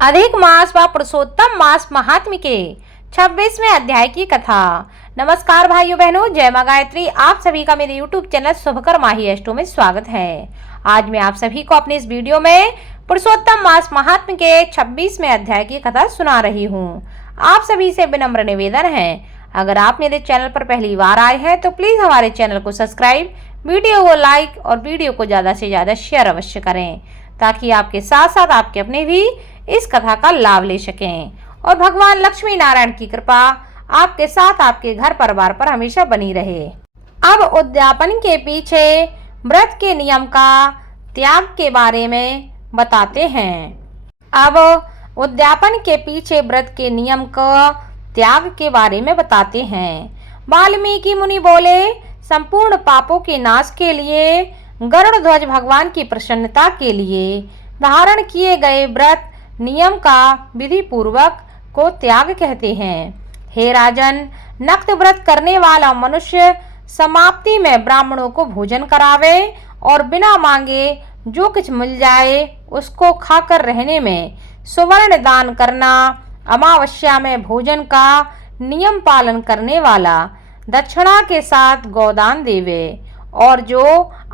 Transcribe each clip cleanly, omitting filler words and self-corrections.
अधिक मास व पुरुषोत्तम मास महात्म्य के 26वें अध्याय की कथा। नमस्कार भाइयों बहनों, जय मां गायत्री। आप सभी का मेरे YouTube चैनल शुभकर माही अष्टो में स्वागत है। आज मैं आप सभी को अपने इस वीडियो में पुरुषोत्तम मास महात्म्य के 26वें अध्याय की कथा सुना रही हूँ। आप सभी से विनम्र निवेदन है, अगर आप मेरे चैनल पर पहली बार आए हैं तो प्लीज हमारे चैनल को सब्सक्राइब, वीडियो को लाइक और वीडियो को ज्यादा से ज्यादा शेयर अवश्य करें, ताकि आपके साथ साथ आपके अपने भी इस कथा का लाभ ले सकें और भगवान लक्ष्मी नारायण की कृपा आपके साथ आपके घर परिवार पर हमेशा बनी रहे। अब उद्यापन के पीछे व्रत के नियम का त्याग के बारे में बताते हैं। अब उद्यापन के पीछे व्रत के नियम का त्याग के बारे में बताते हैं। वाल्मीकि मुनि बोले, संपूर्ण पापों के नाश के लिए गरुड़ ध्वज भगवान की प्रसन्नता के लिए धारण किए गए व्रत नियम का विधि पूर्वक को त्याग कहते हैं। हे राजन, नक्त व्रत करने वाला मनुष्य समाप्ति में ब्राह्मणों को भोजन करावे और बिना मांगे जो कुछ मिल जाए उसको खाकर रहने में सुवर्ण दान करना, अमावस्या में भोजन का नियम पालन करने वाला दक्षिणा के साथ गोदान देवे और जो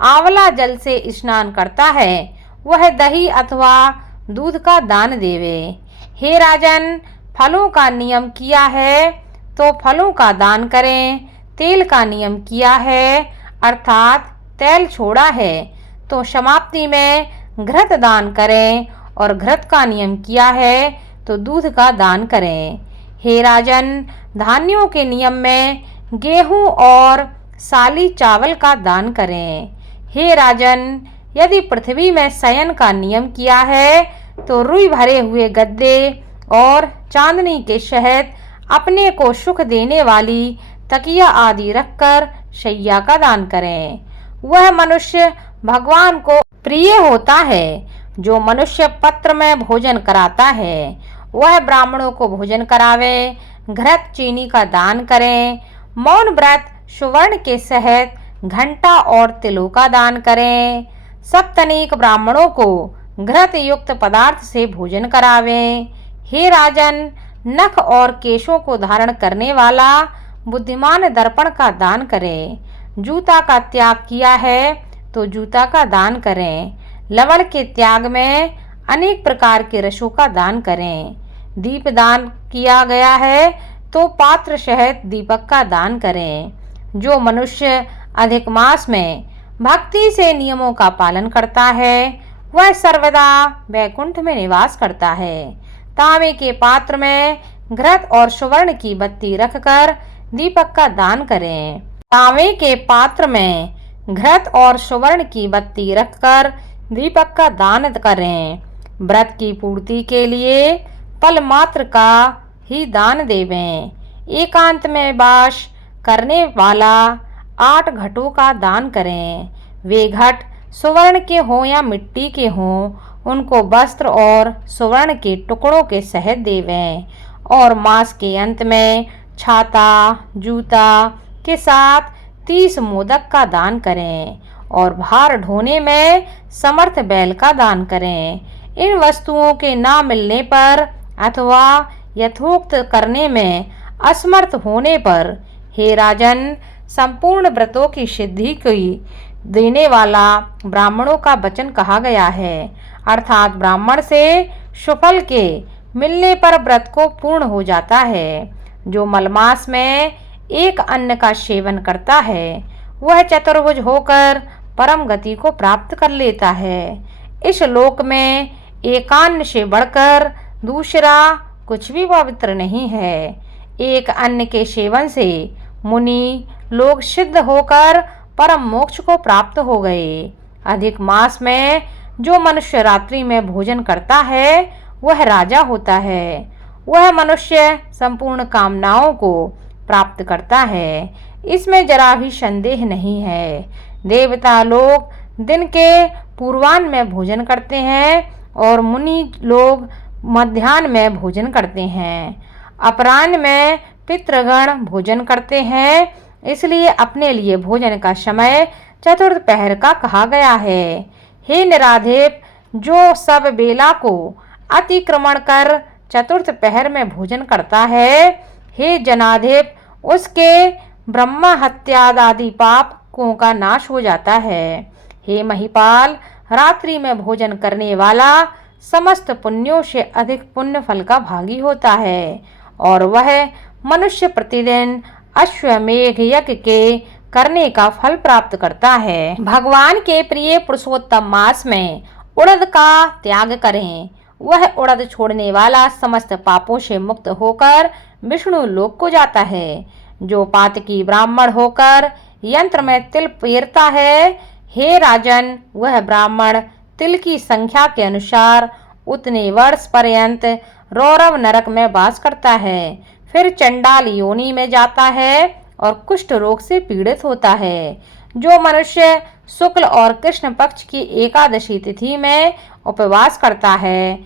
आंवला जल से स्नान करता है वह दही अथवा दूध का दान देवे। हे राजन, फलों का नियम किया है तो फलों का दान करें, तेल का नियम किया है अर्थात तेल छोड़ा है तो समाप्ति में घृत दान करें और घृत का नियम किया है तो दूध का दान करें। हे राजन, धान्यों के नियम में गेहूं और साली चावल का दान करें। हे राजन, यदि पृथ्वी में शयन का नियम किया है तो रुई भरे हुए गद्दे और चांदनी के शहद, अपने को सुख देने वाली तकिया आदि रखकर शैया का दान करें। वह मनुष्य भगवान को प्रिय होता है जो मनुष्य पत्र में भोजन कराता है, वह ब्राह्मणों को भोजन करावे, घृत चीनी का दान करें। मौन व्रत सुवर्ण के शहद, घंटा और तिलों का दान करें। सप्तनीक ब्राह्मणों को घृत युक्त पदार्थ से भोजन करावें। हे राजन, नख और केशों को धारण करने वाला बुद्धिमान दर्पण का दान करें। जूता का त्याग किया है तो जूता का दान करें। लवण के त्याग में अनेक प्रकार के रसों का दान करें। दीप दान किया गया है तो पात्र शहद दीपक का दान करें। जो मनुष्य अधिक मास में भक्ति से नियमों का पालन करता है वह सर्वदा वैकुंठ में निवास करता है। तांबे के पात्र में घृत और सुवर्ण की बत्ती रखकर दीपक का दान करें। तांबे के पात्र में घृत और सुवर्ण की बत्ती रखकर दीपक का दान करें। व्रत की पूर्ति के लिए पल मात्र का ही दान देवें। एकांत में वास करने वाला 8 घटों का दान करें। वे घट सुवर्ण के हों या मिट्टी के हों, उनको वस्त्र और सुवर्ण के टुकड़ों के सहित देवें और मास के अंत में छाता जूता के साथ 30 मोदक का दान करें और भार ढोने में समर्थ बैल का दान करें। इन वस्तुओं के ना मिलने पर अथवा यथोक्त करने में असमर्थ होने पर हे राजन, संपूर्ण व्रतों की सिद्धि की देने वाला ब्राह्मणों का वचन कहा गया है, अर्थात ब्राह्मण से सुफल के मिलने पर व्रत को पूर्ण हो जाता है। जो मलमास में एक अन्न का सेवन करता है वह चतुर्भुज होकर परम गति को प्राप्त कर लेता है। इस लोक में एकान्न से बढ़कर दूसरा कुछ भी पवित्र नहीं है। एक अन्न के सेवन से मुनि लोग सिद्ध होकर परम मोक्ष को प्राप्त हो गए। अधिक मास में जो मनुष्य रात्रि में भोजन करता है वह राजा होता है। वह मनुष्य संपूर्ण कामनाओं को प्राप्त करता है, इसमें जरा भी संदेह नहीं है। देवता लोग दिन के पूर्वाह्न में भोजन करते हैं और मुनि लोग मध्याह्न में भोजन करते हैं। अपराह्न में पितृगण भोजन करते हैं, इसलिए अपने लिए भोजन का समय चतुर्थ पहर का कहा गया है। हे निराधेप, जो सब बेला को अतिक्रमण कर चतुर्थ पहर में भोजन करता है, हे जनाधिप उसके ब्रह्म हत्या आदि पापों का नाश हो जाता है। हे महिपाल, रात्रि में भोजन करने वाला समस्त पुण्यों से अधिक पुण्य फल का भागी होता है और वह मनुष्य प्रतिदिन अश्वमेघ यज्ञ के करने का फल प्राप्त करता है। भगवान के प्रिय पुरुषोत्तम मास में उड़द का त्याग करें। वह उड़द छोड़ने वाला समस्त पापों से मुक्त होकर विष्णु लोक को जाता है। जो पातकी ब्राह्मण होकर यंत्र में तिल पेरता है, हे राजन, वह ब्राह्मण तिल की संख्या के अनुसार उतने वर्ष पर्यंत रौरव नरक में वास करता है, फिर चंडाल योनि में जाता है और कुष्ठ रोग से पीड़ित होता है। जो मनुष्य शुक्ल और कृष्ण पक्ष की एकादशी तिथि में उपवास करता है,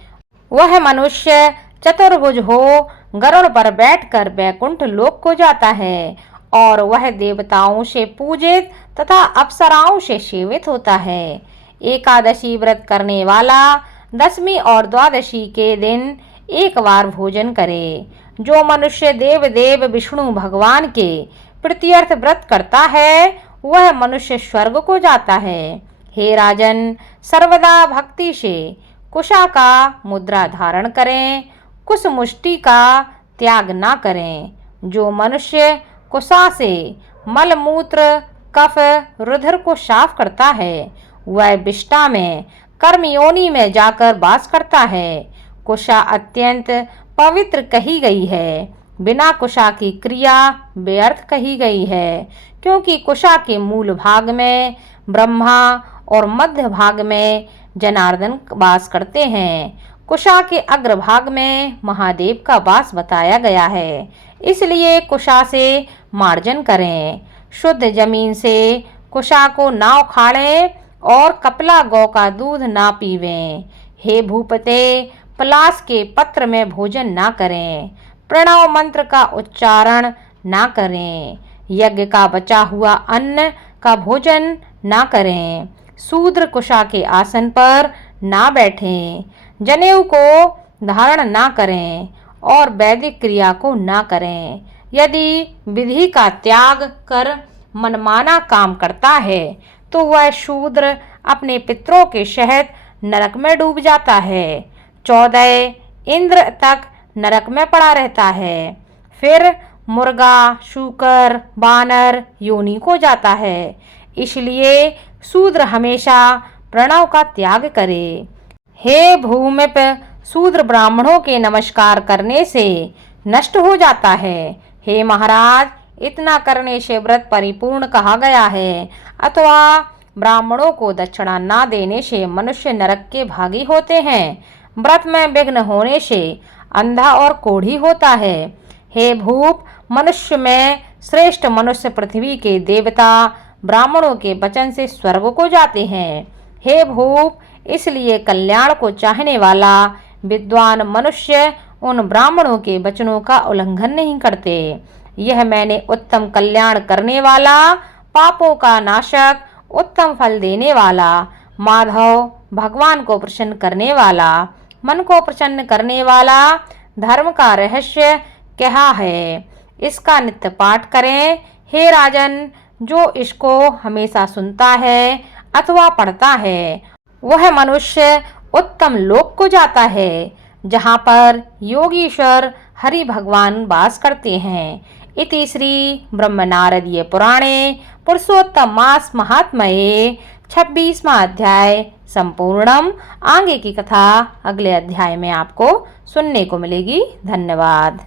वह मनुष्य चतुर्भुज हो गरुड़ पर बैठकर वैकुंठ लोक को जाता है और वह देवताओं से पूजित तथा अप्सराओं से सेवित होता है। एकादशी व्रत करने वाला दशमी और द्वादशी के दिन एक बार भोजन करे। जो मनुष्य देव देव विष्णु भगवान के प्रीत्यर्थ व्रत करता है, वह मनुष्य स्वर्ग को जाता है। हे राजन, सर्वदा भक्ति से कुशा का मुद्रा धारण करें, कुश मुष्टि का त्याग ना करें। जो मनुष्य कुशा से मलमूत्र कफ रुधिर को साफ करता है, वह विष्टा में कर्मयोनि में जाकर वास करता है। कुशा अत्यंत पवित्र कही गई है, बिना कुशा की क्रिया व्यर्थ कही गई है, क्योंकि कुशा के मूल भाग में ब्रह्मा और मध्य भाग में जनार्दन वास करते हैं। कुशा के अग्रभाग में महादेव का वास बताया गया है, इसलिए कुशा से मार्जन करें। शुद्ध जमीन से कुशा को ना उखाड़ें और कपला गौ का दूध ना पीवें। हे भूपते, पलाश के पत्र में भोजन ना करें, प्रणव मंत्र का उच्चारण ना करें, यज्ञ का बचा हुआ अन्न का भोजन ना करें, शूद्र कुशा के आसन पर ना बैठें, जनेऊ को धारण ना करें और वैदिक क्रिया को ना करें। यदि विधि का त्याग कर मनमाना काम करता है, तो वह शूद्र अपने पितरों के सहित नरक में डूब जाता है। 14 इंद्र तक नरक में पड़ा रहता है, फिर मुर्गा, शूकर, बानर योनि को जाता है। इसलिए शूद्र हमेशा प्रणव का त्याग करे। हे भूमिप, शूद्र ब्राह्मणों के नमस्कार करने से नष्ट हो जाता है। हे महाराज, इतना करने से व्रत परिपूर्ण कहा गया है, अथवा ब्राह्मणों को दक्षिणा ना देने से मनुष्य नरक के भागी होते हैं। व्रत में विघ्न होने से अंधा और कोढ़ी होता है। हे भूप, मनुष्य में श्रेष्ठ मनुष्य पृथ्वी के देवता ब्राह्मणों के वचन से स्वर्ग को जाते हैं। हे भूप, इसलिए कल्याण को चाहने वाला विद्वान मनुष्य उन ब्राह्मणों के वचनों का उल्लंघन नहीं करते। यह मैंने उत्तम कल्याण करने वाला, पापों का नाशक, उत्तम फल देने वाला, माधव भगवान को प्रसन्न करने वाला, मन को प्रसन्न करने वाला धर्म का रहस्य कहा है। इसका नित्य पाठ करें। हे राजन, जो इसको हमेशा सुनता है अथवा पढ़ता है, वह मनुष्य उत्तम लोक को जाता है, जहाँ पर योगीश्वर हरि भगवान वास करते हैं। इति श्री ब्रह्मनारदीय पुराणे पुरुषोत्तम मास महात्म्ये 26वां अध्याय संपूर्णम। आगे की कथा अगले अध्याय में आपको सुनने को मिलेगी। धन्यवाद।